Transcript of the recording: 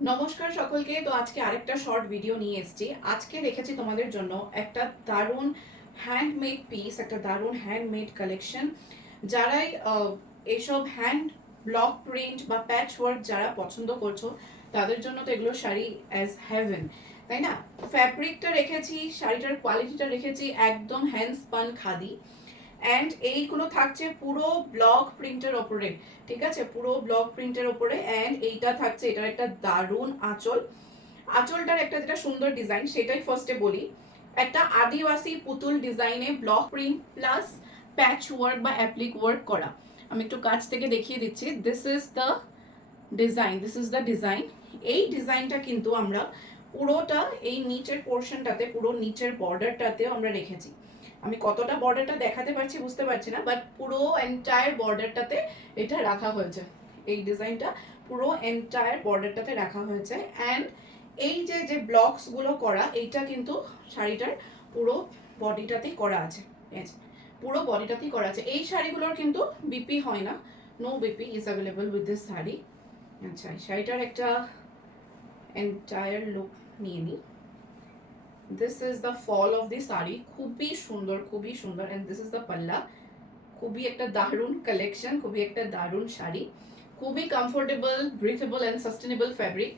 নমস্কার সকলকে। তো আজকে আরেকটা শর্ট ভিডিও নিয়ে এসেছি। আজকে রেখেছি তোমাদের জন্য একটা দারুণ হ্যান্ডমেড পিস, একটা দারুণ হ্যান্ডমেড কালেকশন। যারাই এইসব হ্যান্ড ব্লক প্রিন্ট বা প্যাচ ওয়ার্ক যারা পছন্দ করছো, তাদের জন্য তো এগুলো শাড়ি অ্যাজ হেভেন, তাই না? ফ্যাব্রিকটা রেখেছি, শাড়িটার কোয়ালিটিটা রেখেছি একদম হ্যান্ড স্পান খাদি। অ্যান্ড এইগুলো থাকছে পুরো ব্লক প্রিন্টের ওপরে, ঠিক আছে? পুরো ব্লক প্রিন্টের ওপরে। অ্যান্ড এইটা থাকছে, এটার একটা দারুণ আঁচল। আঁচলটার একটা যেটা সুন্দর ডিজাইন, সেটাই ফার্স্টে বলি। একটা আদিবাসী পুতুল ডিজাইনে ব্লক প্রিন্ট প্লাস প্যাচ ওয়ার্ক বা অ্যাপ্লিক ওয়ার্ক করা। আমি একটু কাছ থেকে দেখিয়ে দিচ্ছি। This is the design. এই ডিজাইনটা কিন্তু আমরা পুরোটা এই নিচের পোর্শনটাতে, পুরো নিচের বর্ডারটাতেও আমরা রেখেছি। আমি কতটা বর্ডারটা দেখাতে পারছি বুঝতে পারছি না, বাট পুরো এন্টায়ার বর্ডারটাতে এটা রাখা হয়েছে। এই ডিজাইনটা পুরো এন্টায়ার বর্ডারটাতে রাখা হয়েছে। অ্যান্ড এই যে যে ব্লকসগুলো করা, এইটা কিন্তু শাড়িটার পুরো বডিটাতেই করা আছে। পুরো বডিটাতেই করা আছে। এই শাড়িগুলোর কিন্তু বিপি হয় না, no BP is available with this sari. আচ্ছা, শাড়িটার একটা এন্টায়ার লুক নিয়ে নিই। This is the fall of the sari. খুবই সুন্দর, খুবই সুন্দর। অ্যান্ড দিস ইজ দ্য পাল্লা। খুবই একটা দারুণ কালেকশন, খুবই একটা দারুণ শাড়ি। খুবই কমফোর্টেবল, ব্রিথেবল অ্যান্ড সাস্টেনেবল ফ্যাব্রিক।